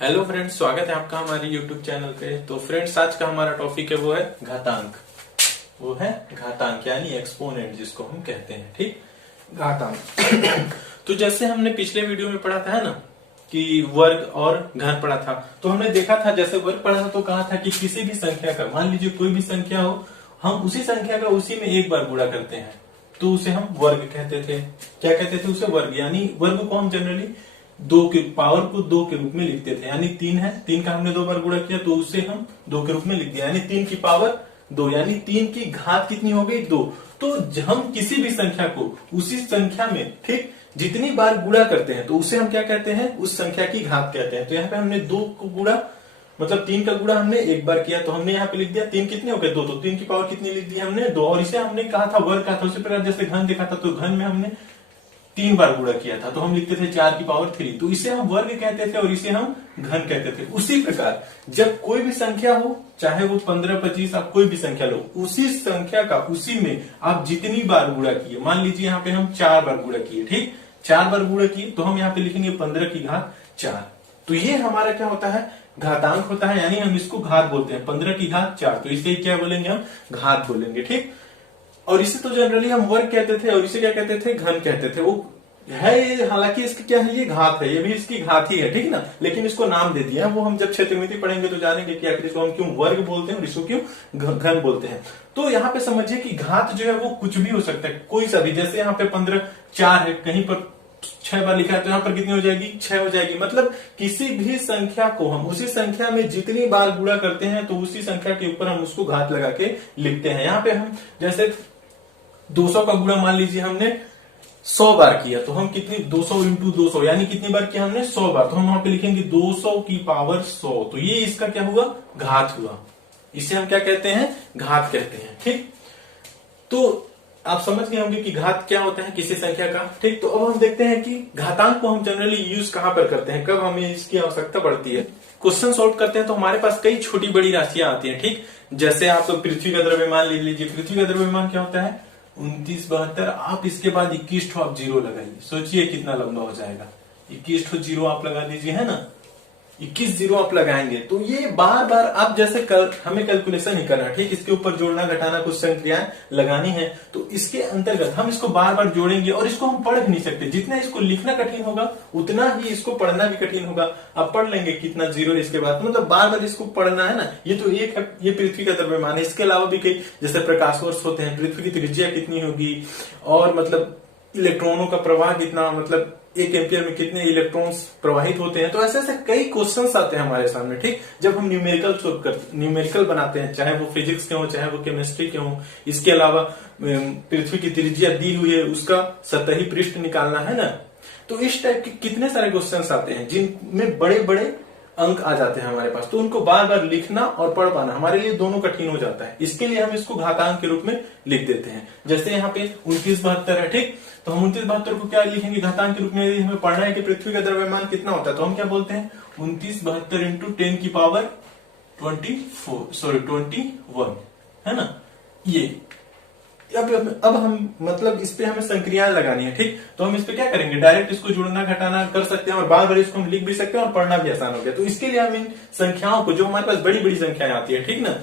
Hello friends, स्वागत है आपका हमारे यूट्यूब चैनल पे। तो फ्रेंड्स, आज का हमारा टॉपिक है वो है घातांक। वो है घातांक यानी एक्सपोनेंट जिसको हम कहते हैं। ठीक, घातांक। तो जैसे हमने पिछले वीडियो में पढ़ा था है ना कि वर्ग और घन पढ़ा था, तो हमने देखा था जैसे वर्ग पढ़ा था तो कहा था कि किसी भी संख्या का, मान लीजिए कोई भी संख्या हो, हम उसी संख्या का उसी में एक बार गुणा करते हैं तो उसे हम वर्ग कहते थे। क्या कहते थे उसे? वर्ग। यानी वर्ग को हम जनरली दो के पावर को दो के रूप में लिखते थे। यानी तीन है, तीन का हमने दो बार गुणा किया तो उसे हम दो के रूप में लिख दिया, यानी तीन की पावर दो, यानी तीन की घात कितनी हो गई? दो। तो हम किसी भी संख्या को उसी संख्या में ठीक जितनी बार गुणा करते हैं तो उसे हम क्या कहते हैं? उस संख्या की घात कहते हैं। तो यहाँ पे हमने दो को गुणा, मतलब तीन का गुणा हमने एक बार किया तो हमने यहाँ पे लिख दिया तीन कितने हो गए? दो। तो तीन की पावर कितनी लिख दी हमने? दो। और इसे हमने कहा था वर्ग कहा था, उसी प्रकार जैसे घन देखा था तो घन में हमने तीन बार गुणा किया था तो हम लिखते थे चार की पावर थ्री। तो इसे हम वर्ग कहते थे और इसे हम घन कहते थे। उसी प्रकार जब कोई भी संख्या हो, चाहे वो 15, 25, आप कोई भी संख्या लो, उसी संख्या का उसी में आप जितनी बार गुणा किए, मान लीजिए यहाँ पे हम चार बार गुणा किए, ठीक, चार बार गुणा किए तो हम यहाँ पे लिखेंगे 15 की घात 4। तो ये हमारा क्या होता है? घातांक होता है, यानी हम इसको घात बोलते हैं। 15 की घात 4, तो इसे क्या बोलेंगे? हम घात बोलेंगे। ठीक, और इसे तो जनरली हम वर्ग कहते थे और इसे क्या कहते थे? घन कहते थे। वो है, हालांकि इसकी क्या है? ये घात है, ये भी इसकी घात ही है, ठीक ना, लेकिन इसको नाम दे दिया। वो हम जब क्षेत्रमिति पढ़ेंगे तो जानेंगे कि आखिर इसको हम क्यों वर्ग बोलते हैं और इसको क्यों घन बोलते हैं। तो यहाँ पे समझिए कि घात जो है वो कुछ भी हो सकता है, कोई सा भी। जैसे यहाँ पे 15 4 है, कहीं पर 6 बार लिखा है तो यहाँ पर कितनी हो जाएगी? 6 हो जाएगी। मतलब किसी भी संख्या को हम उसी संख्या में जितनी बार गुणा करते हैं तो उसी संख्या के ऊपर हम उसको घात लगा के लिखते हैं। यहाँ पे हम जैसे 200 का गुणा मान लीजिए हमने 100 बार किया तो हम कितनी? 200 इंटू 200, यानी कितनी बार किया हमने? 100 बार। तो हम वहां पे लिखेंगे 200 की पावर 100। तो ये इसका क्या हुआ? घात हुआ। इसे हम क्या कहते हैं? घात कहते हैं। ठीक, तो आप समझ गए होंगे कि घात क्या होता है किसी संख्या का। ठीक, तो अब हम देखते हैं कि घातांक को हम जनरली यूज कहां पर करते हैं, कब हमें इसकी आवश्यकता पड़ती है। क्वेश्चन सॉल्व करते हैं तो हमारे पास कई छोटी बड़ी राशियां आती हैं। ठीक, जैसे आप तो पृथ्वी का द्रव्यमान ले लीजिए। पृथ्वी का द्रव्यमान क्या होता है? 2972। आप इसके बाद 21 ठो आप जीरो लगाइए, सोचिए कितना लंबा हो जाएगा। 21 ठो जीरो आप लगा दीजिए, है ना, 21 जीरो आप लगाएंगे तो ये बार बार आप जैसे हमें कैलकुलेशन ही करना, ठीक, इसके ऊपर जोड़ना घटाना कुछ संख्याएं लगानी है तो इसके अंतर्गत हम इसको बार बार जोड़ेंगे और इसको हम पढ़ भी नहीं सकते। जितना इसको लिखना कठिन होगा उतना ही इसको पढ़ना भी कठिन होगा। आप पढ़ लेंगे कितना जीरो इसके बाद, मतलब बार बार इसको पढ़ना है ना। ये तो एक है, ये पृथ्वी का द्रव्यमान है। इसके अलावा भी कई जैसे प्रकाश वर्ष होते हैं, पृथ्वी की त्रिज्या कितनी होगी, और मतलब इलेक्ट्रॉनों का प्रवाह कितना, मतलब 1 एम्पियर में कितने इलेक्ट्रॉन्स प्रवाहित होते हैं। तो ऐसे ऐसे कई क्वेश्चंस आते हैं हमारे सामने। ठीक, जब हम न्यूमेरिकल बनाते हैं, चाहे वो फिजिक्स के हो चाहे वो केमिस्ट्री के हो। इसके अलावा पृथ्वी की त्रिज्या दी हुई है, उसका सतही पृष्ठ निकालना है ना। तो इस टाइप के कितने सारे क्वेश्चंस आते हैं जिनमें बड़े बड़े अंक आ जाते हैं हमारे पास। तो उनको बार बार लिखना और पढ़ पाना हमारे लिए दोनों कठिन हो जाता है। इसके लिए हम इसको घातांक के रूप में लिख देते हैं। जैसे यहाँ पे 2972 है, ठीक, तो हम 2972 को क्या लिखेंगे घातांक के रूप में? यदि हमें पढ़ना है कि पृथ्वी का द्रव्यमान कितना होता है तो हम क्या बोलते हैं? 2972 इंटू 10 की पावर 21, है ना। ये अब हम मतलब इस पे हमें संक्रियाएं लगानी है। ठीक, तो हम इस पे क्या करेंगे? डायरेक्ट इसको जोड़ना घटाना कर सकते हैं और बार बार इसको हम लिख भी सकते हैं और पढ़ना भी आसान हो गया। तो इसके लिए हम इन संख्याओं को, जो हमारे पास बड़ी बड़ी संख्याएं आती है, ठीक ना,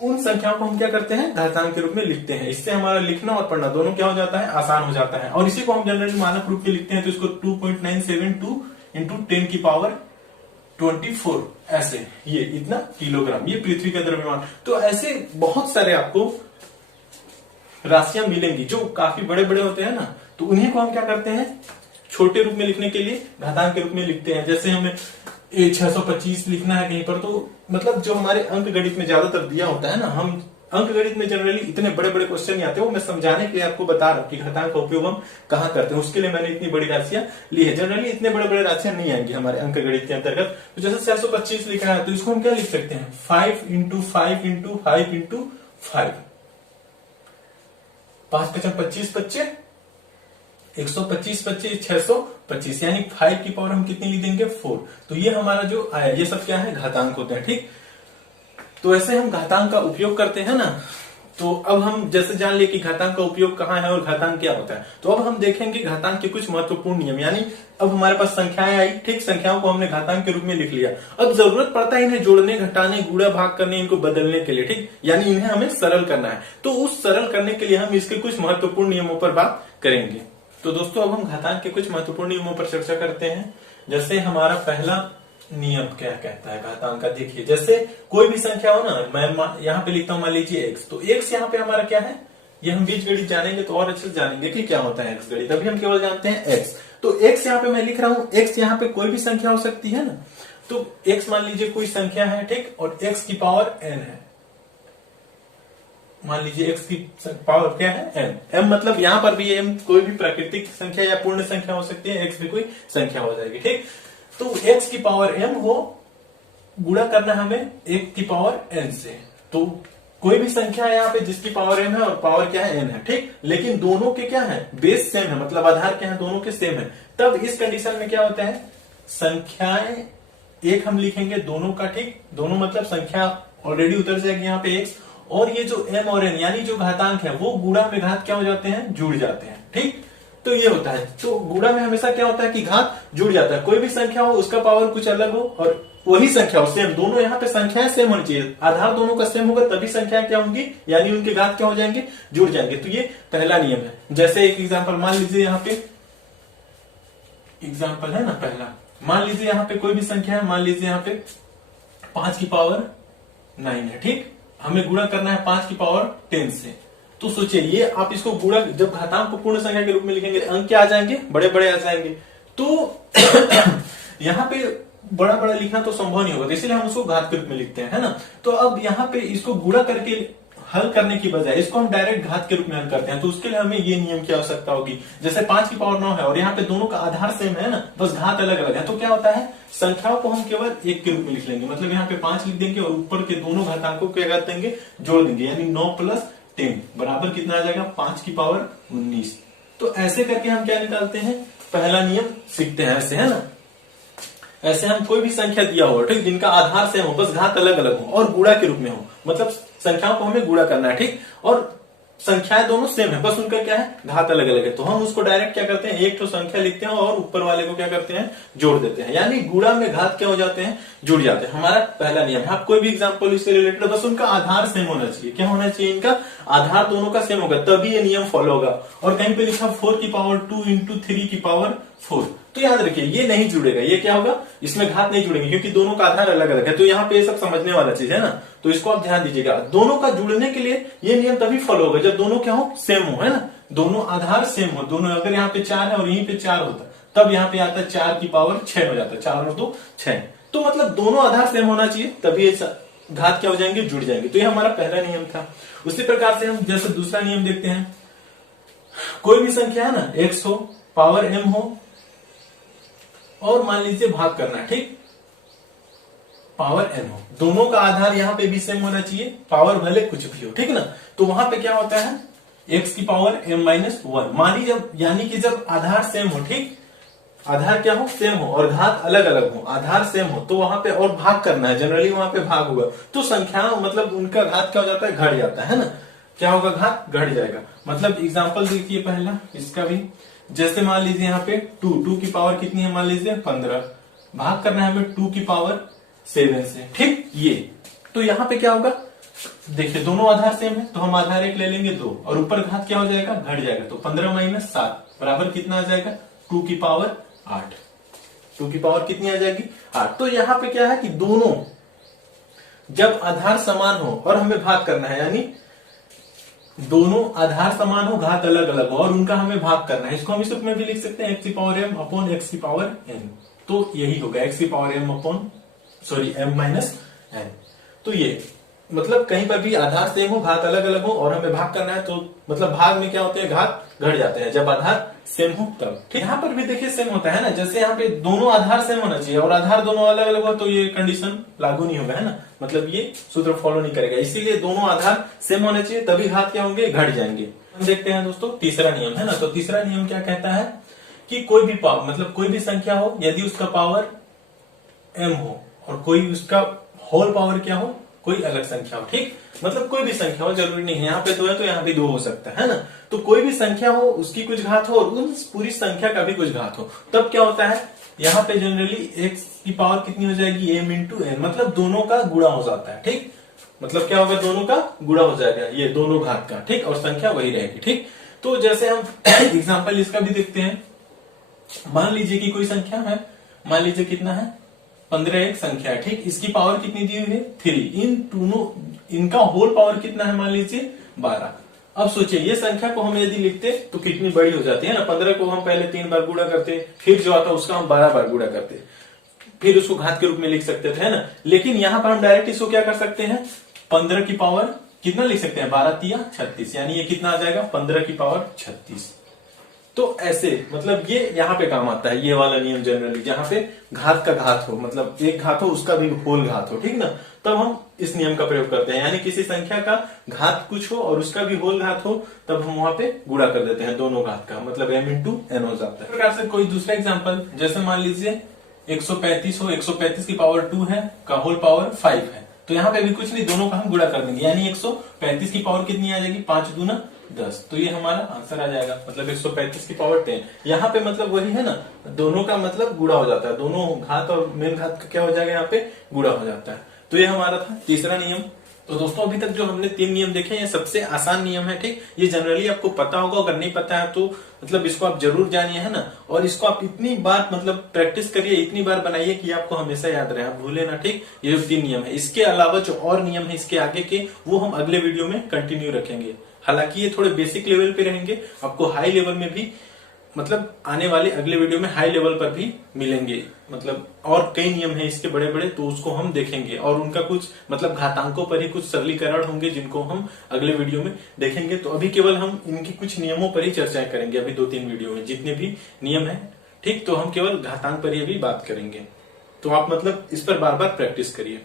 उन संख्याओं को हम क्या करते हैं? घातांक के रूप में लिखते हैं। इससे हमारा लिखना और पढ़ना दोनों क्या हो जाता है? आसान हो जाता है। और इसी को हम जनरली मानक रूप में लिखते हैं तो इसको 2.972 इंटू 10 की पावर 24, ऐसे, ये इतना किलोग्राम, ये पृथ्वी का द्रव्यमान। तो ऐसे बहुत सारे आपको राशियां मिलेंगी जो काफी बड़े बड़े होते हैं ना, तो उन्हीं को हम क्या करते हैं? छोटे रूप में लिखने के लिए घातांक के रूप में लिखते हैं। जैसे हमें 625 लिखना है कहीं पर, तो मतलब जो हमारे अंक गणित में ज्यादातर दिया होता है ना, हम अंक गणित में जनरली इतने बड़े बड़े क्वेश्चन नहीं आते। वो मैं समझाने के लिए आपको बता रहा हूँ कि घातांक का उपयोग हम कहाँ करते हैं। उसके लिए मैंने इतनी बड़ी राशियां ली है। जनरली इतने बड़े बड़े राशियां नहीं आएंगी हमारे अंक गणित के अंतर्गत। तो जैसे 625 लिखा है तो इसको हम क्या लिख सकते हैं? 5 इंटू 5 इंटू 5 इंटू 5, 5 पचम 25 बच्चे, 125 बच्चे 625, यानी 5 की पावर हम कितनी लिख देंगे? 4। तो ये हमारा जो आया, ये सब क्या है? घातांक होते हैं। ठीक, तो ऐसे हम घातांक का उपयोग करते हैं ना। तो अब हम जैसे जान लिए कि घातांक का उपयोग कहाँ है और घातांक क्या होता है, तो अब हम देखेंगे घातांक के कुछ महत्वपूर्ण नियम। यानी अब हमारे पास संख्याएं आई, ठीक, संख्याओं को हमने घातांक के रूप में लिख लिया। अब जरूरत पड़ता है इन्हें जोड़ने, घटाने, गुणा, भाग करने, इनको बदलने के लिए, ठीक, यानी इन्हें हमें सरल करना है। तो उस सरल करने के लिए हम इसके कुछ महत्वपूर्ण नियमों पर बात करेंगे। तो दोस्तों अब हम घातांक के कुछ महत्वपूर्ण नियमों पर चर्चा करते हैं। जैसे हमारा पहला नियम क्या कहता है घातांक का, देखिए जैसे कोई भी संख्या हो ना, मैं यहाँ पे लिखता हूँ मान लीजिए x, तो x यहाँ पे हमारा क्या है, ये हम बीज गणित जानेंगे तो और अच्छे से जानेंगे कि क्या होता है x गणित। अभी हम केवल जानते हैं x, तो x यहाँ पे मैं लिख रहा हूँ, x यहाँ पे कोई भी संख्या हो सकती है ना, तो x मान लीजिए कोई संख्या है, ठीक, और x की पावर n है। मान लीजिए x की पावर क्या है, m। m मतलब यहाँ पर भी m कोई भी प्राकृतिक संख्या या पूर्ण संख्या हो सकती है, x भी कोई संख्या हो जाएगी, ठीक। तो x की पावर m हो, गुणा करना हमें 1 की पावर n से। तो कोई भी संख्या है यहाँ पे जिसकी पावर m है और पावर क्या है n है, ठीक, लेकिन दोनों के क्या है, बेस सेम है, मतलब आधार क्या है, दोनों के सेम है। तब इस कंडीशन में क्या होता है, संख्याएं एक हम लिखेंगे दोनों का, ठीक, दोनों मतलब संख्या ऑलरेडी उतर जाएगी यहाँ पे x, और ये जो m और n यानी जो घातांक है वो गुणा में घात क्या हो जाते हैं, जुड़ जाते हैं, ठीक। तो ये होता है, तो गुणा में हमेशा क्या होता है कि घात जुड़ जाता है। कोई भी संख्या हो उसका पावर कुछ अलग हो और वही संख्या हो सेम, दोनों यहाँ पे संख्याएं सेम होनी चाहिए, आधार दोनों का सेम होगा तभी संख्याएं क्या होंगी, यानी उनके घात क्या हो जाएंगे, जुड़ जाएंगे। तो ये पहला नियम है। जैसे एक एग्जाम्पल मान लीजिए, यहाँ पे एग्जाम्पल है ना पहला, मान लीजिए यहाँ पे कोई भी संख्या है, मान लीजिए यहाँ पे 5 की पावर 9 है, ठीक, हमें गुणा करना है 5 की पावर 10 से। तो सोचिए ये आप इसको गुणा, जब घातांक को पूर्ण संख्या के रूप में लिखेंगे अंक क्या आ जाएंगे, बड़े बड़े आ जाएंगे। तो यहाँ पे बड़ा बड़ा लिखना तो संभव नहीं होगा, तो इसलिए हम उसको घात के रूप में लिखते हैं, है ना। तो अब यहाँ पे इसको गुणा करके हल करने की बजाय इसको हम डायरेक्ट घात के रूप में हल करते हैं। तो उसके लिए हमें ये नियम की आवश्यकता होगी। जैसे 5 की पावर 9 है और यहाँ पे दोनों का आधार सेम है ना, बस घात अलग अलग है, तो क्या होता है, संख्याओं को हम केवल 1 के रूप में लिख लेंगे, मतलब यहाँ पे 5 लिख देंगे और ऊपर के दोनों घातांकों को क्या कर देंगे, जोड़ देंगे, यानी 9 + 10 बराबर कितना आ जाएगा, 5 की पावर 19। तो ऐसे करके हम क्या निकालते हैं, पहला नियम सीखते हैं, ऐसे है ना। ऐसे हम कोई भी संख्या दिया हो, ठीक, जिनका आधार सेम हो, बस घात अलग अलग हो और गुणा के रूप में हो, मतलब संख्याओं को हमें गुणा करना है, ठीक, और संख्याएं दोनों सेम है, बस उनका क्या है, घात अलग अलग है। तो हम उसको डायरेक्ट क्या करते हैं, एक तो संख्या लिखते हैं और ऊपर वाले को क्या करते हैं, जोड़ देते हैं, यानी गुणा में घात क्या हो जाते हैं, जुड़ जाते हैं। हमारा पहला नियम है। आप कोई भी एग्जांपल इससे रिलेटेड, बस उनका आधार सेम होना चाहिए। क्या होना चाहिए, इनका आधार दोनों का सेम होगा, तभी ये नियम फॉलो होगा। और कहीं पे लिखा 4 की पावर 2 × 3 की पावर 4, तो याद रखिए ये नहीं जुड़ेगा, ये क्या होगा, इसमें घात नहीं जुड़ेंगे क्योंकि दोनों का आधार अलग अलग है। तो यहाँ पे ये सब समझने वाला चीज है ना, तो इसको आप ध्यान दीजिएगा। दोनों का जुड़ने के लिए ये नियम तभी फॉलो होगा जब दोनों क्या हो, सेम हो, है ना, दोनों आधार सेम हो। दोनों अगर यहाँ पे 4 है और यहीं पे 4 होता, तब यहाँ पे आता है 4 की पावर 6 हो जाता है, 4 और 2 6। तो मतलब दोनों आधार सेम होना चाहिए, तभी घात क्या हो जाएंगे, जुड़ जाएंगे। तो ये हमारा पहला नियम था। उसी प्रकार से हम जैसे दूसरा नियम देखते हैं, कोई भी संख्या है ना, x हो, पावर m हो, और मान लीजिए भाग करना है, ठीक, पावर n हो, दोनों का आधार यहाँ पे भी सेम होना चाहिए, पावर भले कुछ भी हो, ठीक ना। तो वहां पे क्या होता है, x की पावर m - 1 मानी, जब यानी कि जब आधार सेम हो, ठीक, आधार क्या हो, सेम हो और घात अलग अलग हो, आधार सेम हो, तो वहां पे और भाग करना है, जनरली वहां पे भाग होगा, तो संख्या मतलब उनका घात क्या हो जाता है, घट जाता है ना। क्या होगा, घात घट जाएगा। मतलब एग्जांपल देखिए पहला इसका भी, जैसे मान लीजिए यहाँ पे 2 की पावर कितनी है, मान लीजिए 15, भाग करना है हमें 2 की पावर 7 से, ठीक। ये तो यहाँ पे क्या होगा, देखिए दोनों आधार सेम है, तो हम आधार 1 ले लेंगे 2 और ऊपर घात क्या हो जाएगा, घट जाएगा। तो 15 - 7 बराबर कितना आ जाएगा, 2 की पावर 8। 2 की पावर कितनी आ जाएगी, 8। तो यहाँ पे क्या है कि दोनों जब आधार समान हो और हमें भाग करना है, यानी दोनों आधार समान हो, घात अलग अलग हो और उनका हमें भाग करना है, इसको हम इस रूप में भी लिख सकते हैं, x की पावर m अपॉन x की पावर n। तो यही होगा x की power m upon m minus n। तो ये मतलब कहीं पर भी आधार सेम हो, घात अलग अलग हो और हमें भाग करना है, तो मतलब भाग में क्या होते हैं, घात घट जाते हैं जब आधार सेम हो तब, ठीक। यहाँ पर भी देखिए सेम होता है ना, जैसे यहाँ पे दोनों आधार सेम होना चाहिए और आधार दोनों अलग अलग हो, तो ये कंडीशन लागू नहीं होगा, है ना, मतलब ये सूत्र फॉलो नहीं करेगा। इसीलिए दोनों आधार सेम होने चाहिए, तभी घात क्या होंगे, घट जाएंगे। हम देखते हैं दोस्तों तीसरा नियम, है ना। तो तीसरा नियम क्या कहता है कि कोई भी मतलब कोई भी संख्या हो, यदि उसका पावर m हो और कोई उसका होल पावर क्या हो, कोई अलग संख्या हो, ठीक। मतलब कोई भी संख्या हो, जरूरी नहीं है यहाँ पे 2 है तो यहाँ भी 2 हो सकता है ना। तो कोई भी संख्या हो, उसकी कुछ घात हो और उस पूरी संख्या का भी कुछ घात हो, तब क्या होता है यहाँ पे जनरली x की पावर कितनी हो जाएगी, m इंटू n, मतलब दोनों का गुणा हो जाता है, ठीक। मतलब क्या होगा, दोनों का गुणा हो जाएगा, ये दोनों घात का, ठीक, और संख्या वही रहेगी, ठीक। तो जैसे हम एग्जाम्पल इसका भी देखते हैं। मान लीजिए कि कोई संख्या है, मान लीजिए कितना है 15 एक संख्या है, ठीक। इसकी पावर कितनी दी हुई है 3, इन दोनों इनका होल पावर कितना है, मान लीजिए 12। अब सोचिए ये संख्या को हम यदि लिखते तो कितनी बड़ी हो जाती है ना। 15 को हम पहले 3 बार गुणा करते, फिर जो आता उसका हम 12 बार गुणा करते, फिर उसको घात के रूप में लिख सकते थे, है ना। लेकिन यहां पर हम डायरेक्ट इसको क्या कर सकते हैं, 15 की पावर कितना लिख सकते हैं, 12 तिया 36, यानी ये कितना आ जाएगा 15 की पावर 36। तो ऐसे मतलब ये यहाँ पे काम आता है, ये वाला नियम जनरली, जहां पे घात का घात हो, मतलब एक घात हो उसका भी होल घात हो, ठीक ना, तब हम इस नियम का प्रयोग करते हैं। यानी किसी संख्या का घात कुछ हो और उसका भी होल घात हो, तब हम वहां पे गुणा कर देते हैं दोनों घात का, मतलब m इंटू n हो जाता है। इस प्रकार से कोई दूसरा एग्जाम्पल, जैसे मान लीजिए 135 हो, 135 की पावर 2 है, का होल पावर 5 है, तो यहाँ पे भी कुछ नहीं, दोनों का हम गुणा कर देंगे, यानी 135 की पावर कितनी आ जाएगी, 5 दूना 10, तो ये हमारा आंसर आ जाएगा, मतलब 135 की पावर 10। यहाँ पे मतलब वही है ना, दोनों का मतलब गुणा हो जाता है, दोनों घात और मेन घात का क्या हो जाएगा, यहाँ पे गुणा हो जाता है। तो ये हमारा था तीसरा नियम। तो दोस्तों अभी तक जो हमने 3 नियम देखे, ये सबसे आसान नियम है, ठीक। ये जनरली आपको पता होगा, अगर नहीं पता है तो मतलब इसको आप जरूर जानिए, है ना। और इसको आप इतनी बार मतलब प्रैक्टिस करिए, इतनी बार बनाइए कि आपको हमेशा याद रहे, आप भूले ना, ठीक। ये जो 3 नियम है, इसके अलावा जो और नियम है इसके आगे के, वो हम अगले वीडियो में कंटिन्यू रखेंगे। हालांकि ये थोड़े बेसिक लेवल पे रहेंगे, आपको हाई लेवल में भी मतलब आने वाले अगले वीडियो में हाई लेवल पर भी मिलेंगे, मतलब और कई नियम है इसके बड़े बड़े, तो उसको हम देखेंगे और उनका कुछ मतलब घातांकों पर ही कुछ सरलीकरण होंगे जिनको हम अगले वीडियो में देखेंगे। तो अभी केवल हम इनके कुछ नियमों पर ही चर्चा करेंगे, अभी 2-3 वीडियो में जितने भी नियम है, ठीक। तो हम केवल घातांक पर ही अभी बात करेंगे, तो आप मतलब इस पर बार बार प्रैक्टिस करिए।